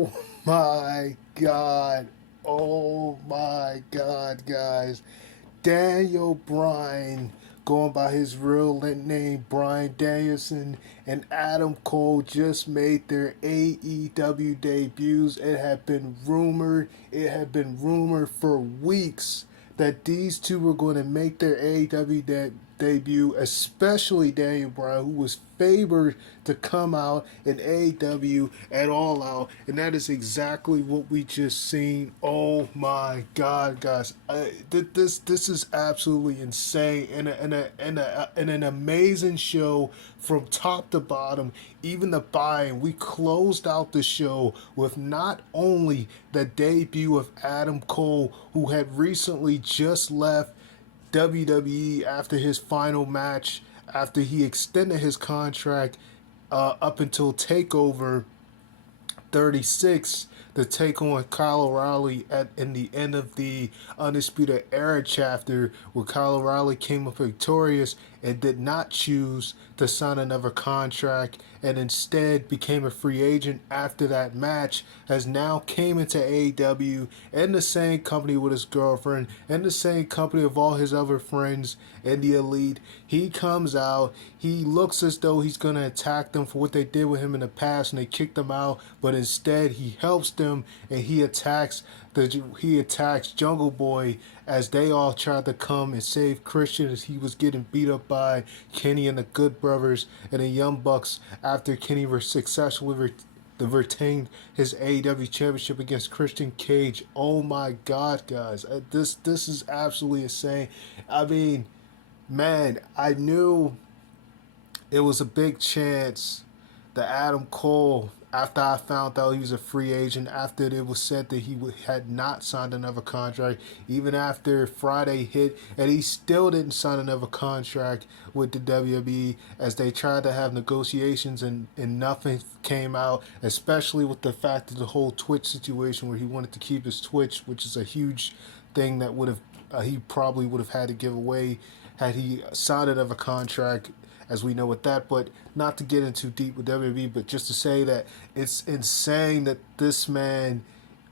Oh my God. Oh my God, guys. Daniel Bryan, going by his real name, Bryan Danielson, and Adam Cole just made their AEW debuts. It had been rumored for weeks that these two were going to make their debut, especially Daniel Bryan, who was favored to come out in AEW at All Out, and that is exactly what we just seen. Oh my God, guys! This is absolutely insane, and an amazing show from top to bottom. Even the buy-in, we closed out the show with not only the debut of Adam Cole, who had recently just left WWE after his final match, after he extended his contract up until Takeover 36 to take on Kyle O'Reilly in the end of the Undisputed Era chapter, where Kyle O'Reilly came up victorious and did not choose to sign another contract and instead became a free agent after that match, has now came into AEW in the same company with his girlfriend, in the same company of all his other friends in the Elite. He comes out, he looks as though he's going to attack them for what they did with him in the past and they kicked him out, but instead he helps them and he attacks Jungle Boy as they all tried to come and save Christian as he was getting beat up by Kenny and the Good Brothers and the Young Bucks after Kenny successfully retained his AEW championship against Christian Cage. Oh my God, guys, this is absolutely insane. I mean, man, I knew it was a big chance that Adam Cole, after I found out he was a free agent, after it was said that he had not signed another contract, even after Friday hit, and he still didn't sign another contract with the WWE as they tried to have negotiations and nothing came out, especially with the fact of the whole Twitch situation where he wanted to keep his Twitch, which is a huge thing that would have he probably would have had to give away had he signed another contract, as we know with that. But not to get into deep with WWE, but just to say that it's insane that this man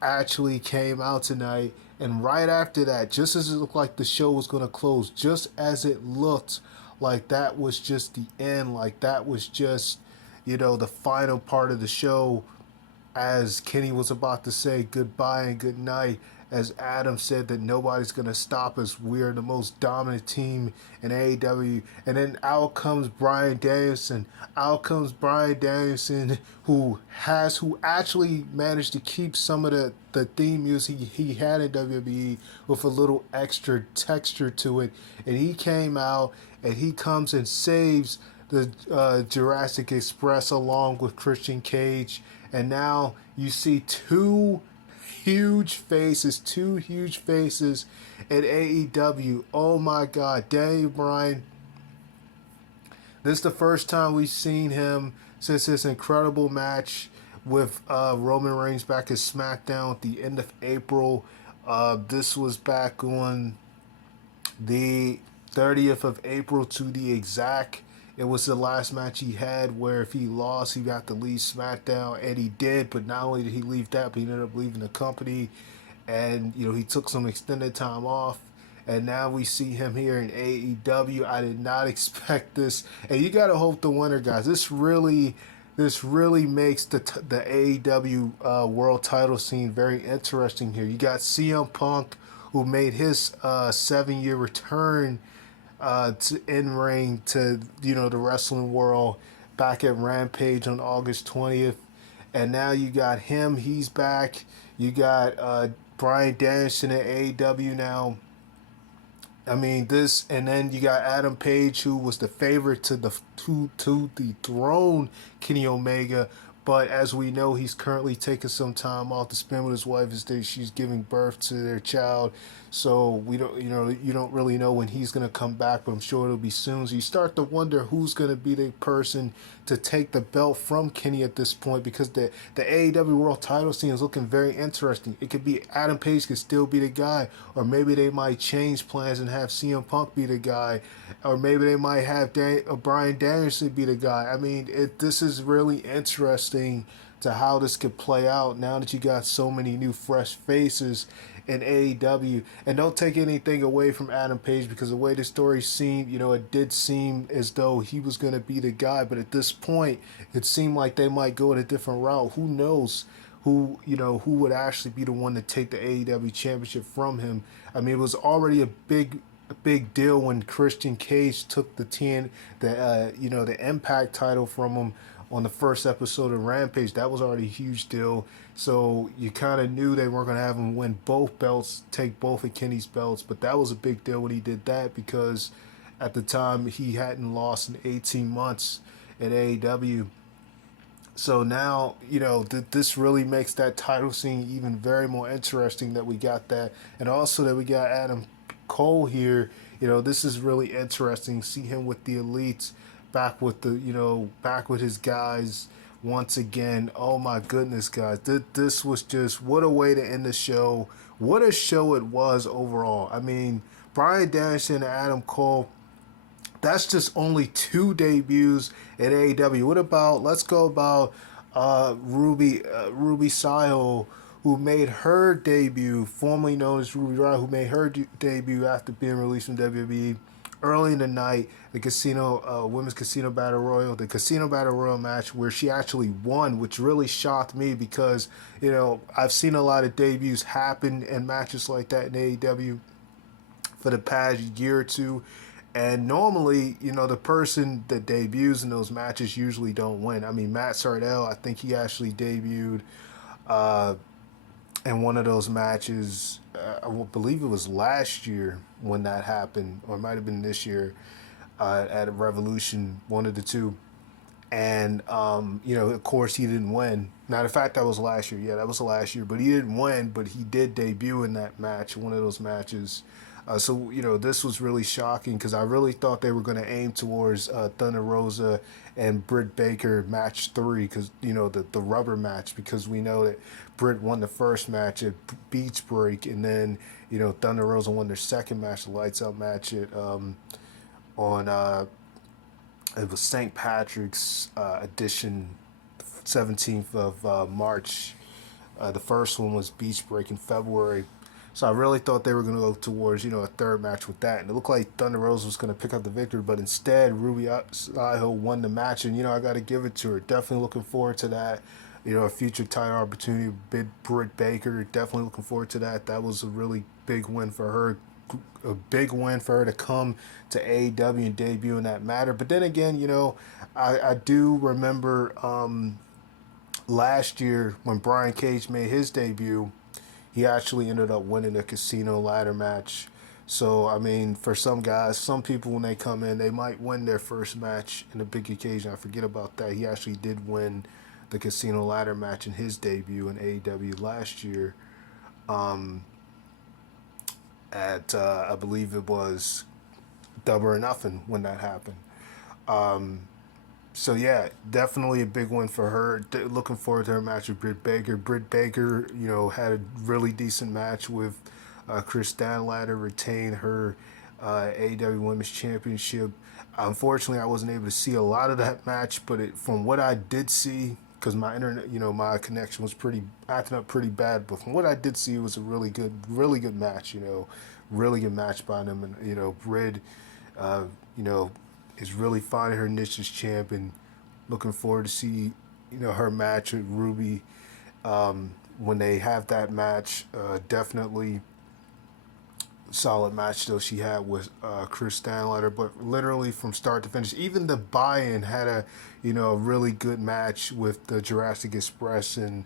actually came out tonight. And right after that, just as it looked like the show was going to close, just as it looked like that was just the end, like that was just, the final part of the show, as Kenny was about to say goodbye and good night, as Adam said that nobody's going to stop us. We're the most dominant team in AEW. And then out comes Bryan Danielson. Out comes Bryan Danielson, who actually managed to keep some of the theme music he had in WWE with a little extra texture to it. And he came out and he comes and saves the Jurassic Express along with Christian Cage. And now you see two huge faces at AEW. Oh my God, Daniel Bryan. This is the first time we've seen him since his incredible match with Roman Reigns back at SmackDown at the end of April. This was back on the 30th of April to the exact. It was the last match he had where if he lost, he got to leave SmackDown, and he did. But not only did he leave that, but he ended up leaving the company, and he took some extended time off. And now we see him here in AEW. I did not expect this, and you gotta hope the winner, guys. This really makes the AEW world title scene very interesting here. You got CM Punk, who made his 7-year return to in ring to the wrestling world back at Rampage on August 20th, and now you got him. He's back. You got Bryan Danielson at AEW now. I mean this, and then you got Adam Page, who was the favorite to the throne Kenny Omega. But as we know, he's currently taking some time off to spend with his wife as she's giving birth to their child. So we don't, you don't really know when he's gonna come back, but I'm sure it'll be soon. So you start to wonder who's gonna be the person to take the belt from Kenny at this point, because the AEW World Title scene is looking very interesting. It could be Adam Page could still be the guy, or maybe they might change plans and have CM Punk be the guy, or maybe they might have Bryan Danielson be the guy. I mean, this is really interesting to how this could play out now that you got so many new fresh faces in AEW. And don't take anything away from Adam Page, because the way the story seemed, it did seem as though he was going to be the guy. But at this point, it seemed like they might go in a different route. Who knows? Who would actually be the one to take the AEW championship from him? I mean, it was already a big deal when Christian Cage took the Impact title from him on the first episode of Rampage. That was already a huge deal. So you kind of knew they weren't going to have him win both belts, take both of Kenny's belts. But that was a big deal when he did that, because at the time he hadn't lost in 18 months at AEW. So now, this really makes that title scene even very more interesting, that we got that. And also that we got Adam Cole here. This is really interesting. See him with the elites, back with his guys once again. Oh my goodness, guys. This was just, what a way to end the show. What a show it was overall. I mean, Bryan Danielson and Adam Cole, that's just only 2 debuts at AEW. What about, let's go about Ruby Soho, who made her debut, formerly known as Ruby Riott, who made her debut after being released from WWE early in the night, the women's casino battle royal, the casino battle royal match, where she actually won, which really shocked me, because I've seen a lot of debuts happen in matches like that in AEW for the past year or two. And normally, the person that debuts in those matches usually don't win. I mean, Matt Sardell, I think he actually debuted in one of those matches. I believe it was last year when that happened, or it might have been this year at Revolution, one of the two. And, of course, he didn't win. Now, the fact that was last year. Yeah, that was last year. But he didn't win, but he did debut in that match, one of those matches. So, this was really shocking, because I really thought they were going to aim towards Thunder Rosa and Britt Baker match 3, because, the rubber match, because we know that Britt won the first match at Beach Break, and then, Thunder Rosa won their second match, the Lights Out match at, it was St. Patrick's edition, 17th of March. The first one was Beach Break in February. So I really thought they were going to go towards, a third match with that. And it looked like Thunder Rosa was going to pick up the victory, but instead Ruby Soho won the match. And, I got to give it to her. Definitely looking forward to that. A future title opportunity with Britt Baker. Definitely looking forward to that. That was a really big win for her. A big win for her to come to AEW and debut in that matter. But then again, I do remember last year when Brian Cage made his debut, he actually ended up winning a casino ladder match. So, I mean, for some guys, some people, when they come in, they might win their first match in a big occasion. I forget about that. He actually did win the casino ladder match in his debut in AEW last year. I believe it was Double or Nothing when that happened. So yeah, definitely a big one for her. Looking forward to her match with Britt Baker. Britt Baker, had a really decent match with Chris Stanlatter, retained her AEW Women's Championship. Unfortunately, I wasn't able to see a lot of that match, but from what I did see, because my internet, my connection was acting up pretty bad. But from what I did see, it was a really good match. Really good match by them, and Britt, is really finding her niche as champ, and looking forward to see, her match with Ruby when they have that match. Definitely solid match though she had with Chris Stanlatter, but literally from start to finish, even the buy-in had a really good match with the Jurassic Express and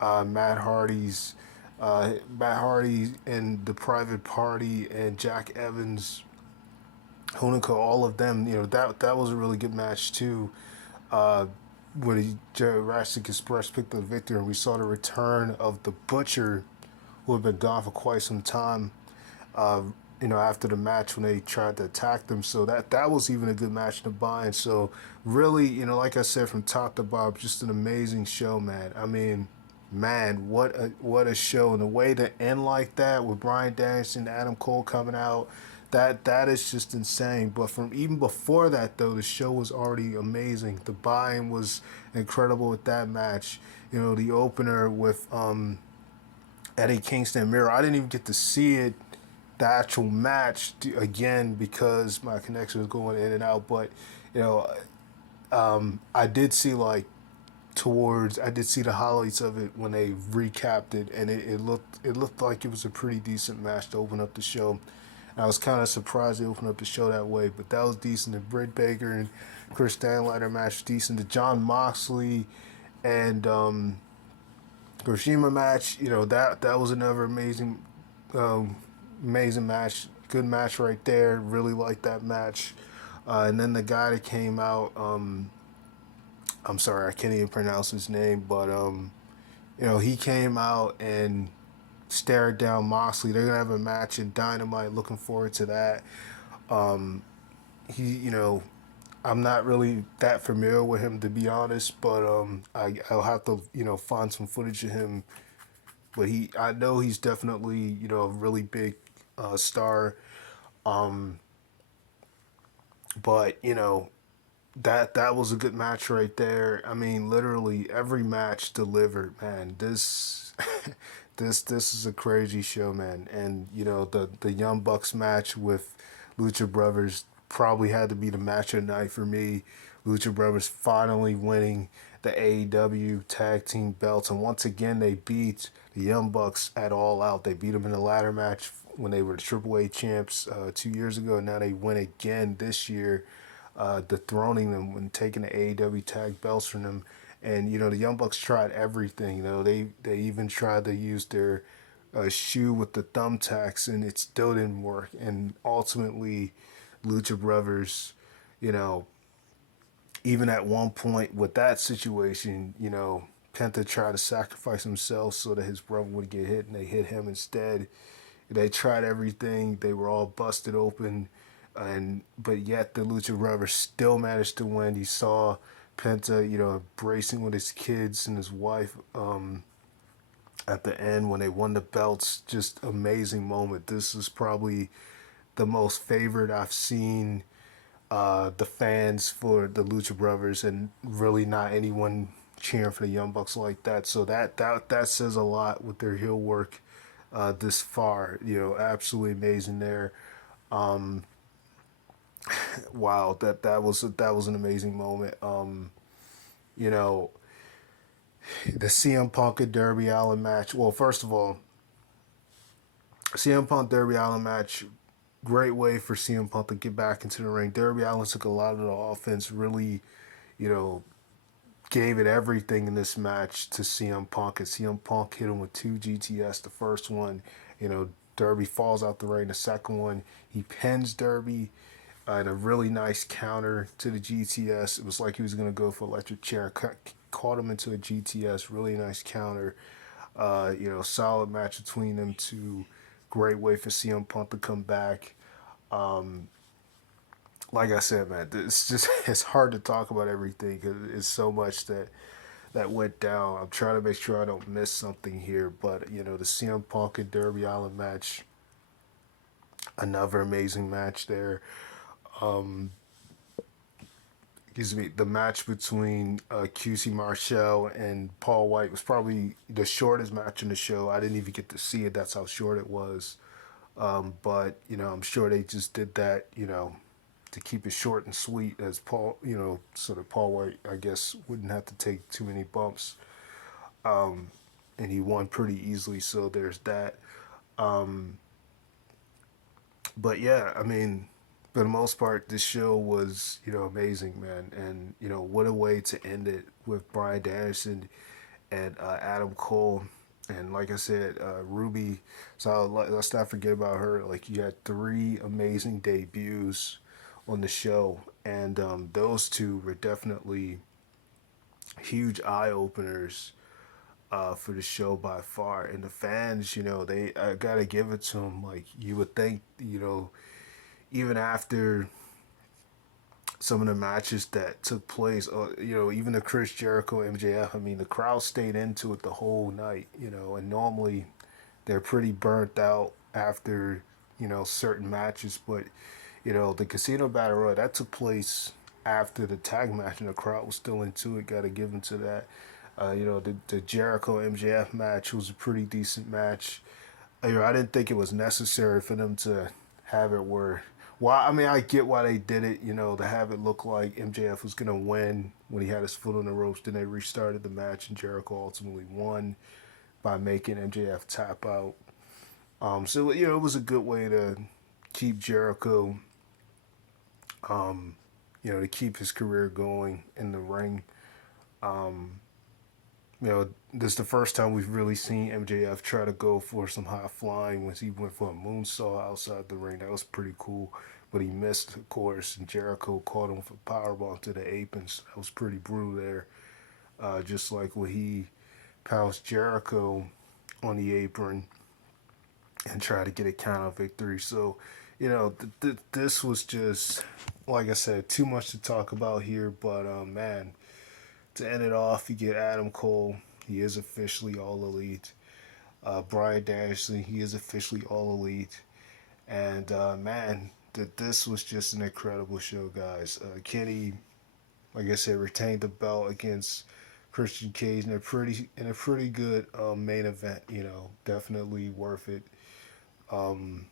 Matt Hardy and the Private Party and Jack Evans, Honico, all of them. That was a really good match too. Where the Jurassic Express picked up the victory, and we saw the return of the Butcher, who had been gone for quite some time. After the match when they tried to attack them. So that was even a good match to buy. And so really, like I said, from top to bottom, just an amazing show, man. I mean, man, what a show. And the way to end like that with Bryan Danielson, Adam Cole coming out, that is just insane. But from even before that, though, the show was already amazing. The buy-in was incredible with that match. the opener with Eddie Kingston Miro. I didn't even get to see it, the actual match again because my connection was going in and out. But you know, I did see I did see the highlights of it when they recapped it, and it looked like it was a pretty decent match to open up the show. And I was kind of surprised they opened up the show that way, but that was decent. The Britt Baker and Chris Stanlater match was decent. The John Moxley and Hiroshima match, that was another um, amazing match. Good match right there. Really liked that match. And then the guy that came out, I'm sorry, I can't even pronounce his name, but he came out and stared down Moxley. They're gonna have a match in Dynamite. Looking forward to that. He, I'm not really that familiar with him to be honest, but I'll have to find some footage of him. But I know he's definitely a really big star. Um, but that was a good match right there. I mean, literally every match delivered, man. This this is a crazy show, man. And the Young Bucks match with Lucha Brothers probably had to be the match of the night for me. Lucha Brothers finally winning the AEW tag team belts, and once again they beat the Young Bucks at All Out. They beat them in the ladder match when they were the AAA champs 2 years ago. Now they win again this year, dethroning them when taking the AEW tag belts from them. And the Young Bucks tried everything. They even tried to use their shoe with the thumbtacks, and it still didn't work. And ultimately, Lucha Brothers, you know, even at one point with that situation, Penta tried to sacrifice himself so that his brother would get hit, and they hit him instead. They tried everything; they were all busted open, and but yet the Lucha Brothers still managed to win. You saw Penta, embracing with his kids and his wife at the end when they won the belts. Just amazing moment. This is probably the most favored I've seen the fans for the Lucha Brothers, and really not anyone cheering for the Young Bucks like that. So that says a lot with their heel work this far. Absolutely amazing there. Wow, that was an amazing moment. You know, the CM Punk and Darby Allin match. Well, first of all, CM Punk Darby Allin match, great way for CM Punk to get back into the ring. Darby Allin took a lot of the offense, really, you know, gave it everything in this match to CM Punk, and CM Punk hit him with two GTS. The first one, Darby falls out the ring. The second one, he pins Darby and a really nice counter to the GTS. It was like he was going to go for electric chair. Caught him into a GTS. Really nice counter. Solid match between them two. Great way for CM Punk to come back. Like I said, man, it's just it's hard to talk about everything because it's so much that went down. I'm trying to make sure I don't miss something here, but the CM Punk and Darby Allin match, another amazing match there. Excuse me, the match between QC Marshall and Paul White was probably the shortest match in the show. I didn't even get to see it. That's how short it was. But I'm sure they just did that, to keep it short and sweet, as Paul, so that Paul White, I guess, wouldn't have to take too many bumps. And he won pretty easily, so there's that. But yeah, I mean, for the most part, this show was, amazing, man. And, what a way to end it with Bryan Danielson and Adam Cole. And like I said, Ruby, so let's not forget about her. Like, you had three amazing debuts on the show. And those two were definitely huge eye openers for the show by far. And the fans, they I gotta give it to them. Like, you would think, even after some of the matches that took place, even the Chris Jericho MJF, I mean, the crowd stayed into it the whole night, and normally they're pretty burnt out after, certain matches, but, the Casino Battle Royal, that took place after the tag match, and the crowd was still into it, gotta give them to that. The Jericho MJF match was a pretty decent match. I didn't think it was necessary for them to have it where. Well, I mean, I get why they did it. To have it look like MJF was gonna win when he had his foot on the ropes. Then they restarted the match, and Jericho ultimately won by making MJF tap out. So it was a good way to keep Jericho, to keep his career going in the ring. Um, this is the first time we've really seen MJF try to go for some high flying. Once he went for a moonsault outside the ring, that was pretty cool. But he missed, of course, and Jericho caught him for powerbomb to the aprons. That was pretty brutal there. Just like when he pounced Jericho on the apron and tried to get a count out victory. So, this was just, like I said, too much to talk about here. But man, to end it off, you get Adam Cole. He is officially all elite. Bryan Danielson, he is officially all elite. And man, this was just an incredible show, guys. Kenny, like I said, retained the belt against Christian Cage in a pretty good main event. Definitely worth it. Um,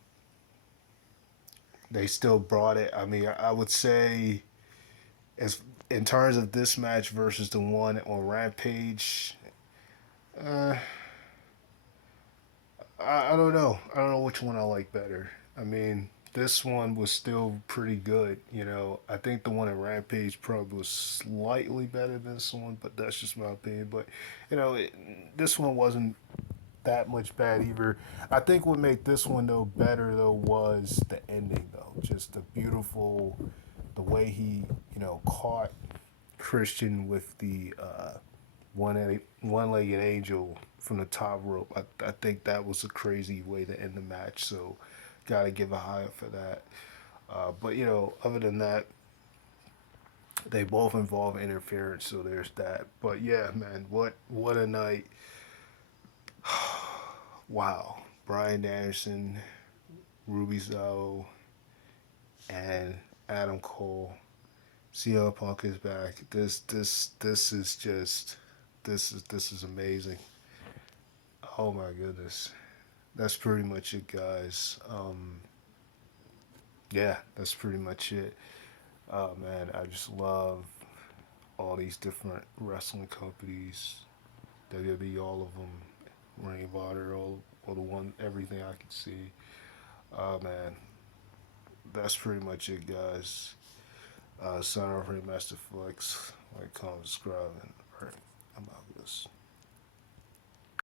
they still brought it. I mean, I would say as in terms of this match versus the one on Rampage, uh, I don't know. I don't know which one I like better. I mean, this one was still pretty good. I think the one at Rampage probably was slightly better than this one, but that's just my opinion. But this one wasn't that much bad either. I think what made this one though better though was the ending though, just the way he caught Christian with the one-legged angel from the top rope. I think that was a crazy way to end the match. So, gotta give a high up for that. But other than that, they both involve interference, so there's that. But yeah, man, what a night! Wow, Bryan Danielson, Ruby Soho, and Adam Cole. CL Punk is back. This is just this is amazing. Oh my goodness. That's pretty much it, guys. Yeah, that's pretty much it. Oh man, I just love all these different wrestling companies, WWE, all of them, Ring of Honor, all the one, everything I can see. Oh man, that's pretty much it, guys. Sign off, Master Flex, like, comment, subscribe, and all right, I'm out of this.